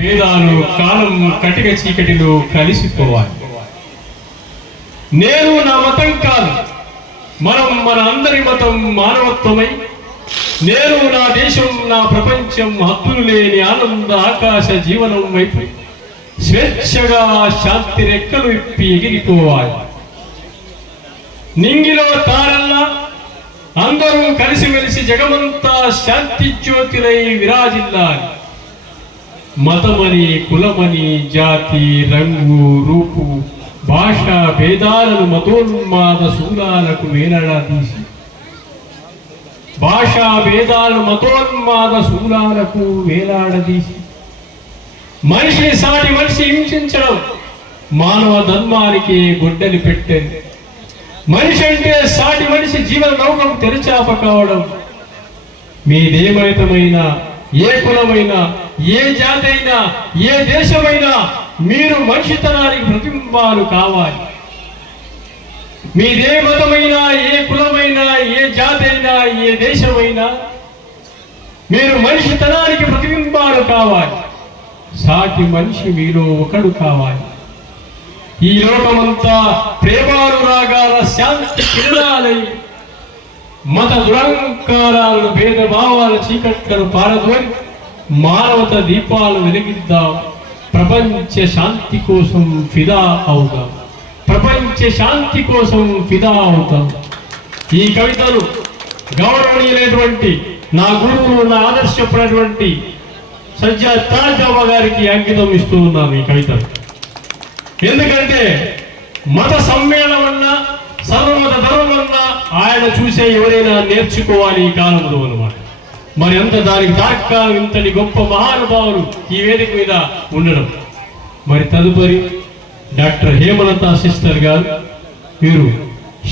భేదాలు కాలం కటిక చీకటిలో కలిసిపోవాలి. నేను నా మతం కాదు, మనం మన అందరి మతం మానవత్వమై, నేను నా దేశం నా ప్రపంచం హద్దులు లేని ఆనంద ఆకాశ జీవనం వైపు స్వేచ్ఛగా శాంతి రెక్కలు ఇప్పి ఎగిరిపోవాలి. నింగిలో తారల్లా అందరూ కలిసిమెలిసి జగమంతా శాంతి జ్యోతిలై విరాజిల్లాలి. మతమని కులమని జాతి రంగు రూపు భాష భేదాలను మతోన్మాద శూలాలకు వేలాడదీసి మనిషిని సాటి మనిషి హింసించడం మానవ ధర్మానికి గొడ్డలి పెట్టేది. మనిషి అంటే సాటి మనిషి జీవన నౌకకు తెరచాప కావడం. మీదేమైతమైనా, ఏ కులమైనా, ఏ జాతి అయినా, ఏ దేశమైనా మీరు మనిషితనానికి ప్రతిబింబాలు కావాలి. మీదే మతమైనా, ఏ కులమైనా, ఏ జాతి అయినా, ఏ దేశమైనా మీరు మనిషితనానికి ప్రతిబింబాలు కావాలి. సాటి మనిషి మీలో ఒకడు కావాలి. ఈ లోకమంతా ప్రేమానురాగాల శాంతి కిరణాలై మత దురహంకారాలను భేదభావాల చీకట్లను పారదోలి మానవత దీపాలు వెలిగిద్దాం. ప్రపంచ శాంతి కోసం ఫిదా అవుదాం. ఈ కవితలు గౌరవనీయులైనటువంటి నా గురువు, నా ఆదర్శపడినటువంటి సజ్జాద్ తాజాబా గారికి అంకితం ఇస్తూ ఉన్నాను ఈ కవితలు. ఎందుకంటే మత సమ్మేళనం అన్నా, సర్వమత ధర్మం అన్నా ఆయన చూసే ఎవరైనా నేర్చుకోవాలి ఈ కాలంలో అన్నమాట. మరి అంత దానికి తార్కాలం ఇంతటి గొప్ప మహానుభావులు ఈ వేదిక మీద ఉండడం. మరి తదుపరి డాక్టర్ హేమలత సిస్టర్ గారు, వీరు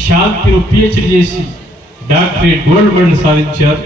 శాంతిలో పిహెచ్డి చేసి డాక్టరేట్ గోల్డ్ మెడల్ సాధించారు.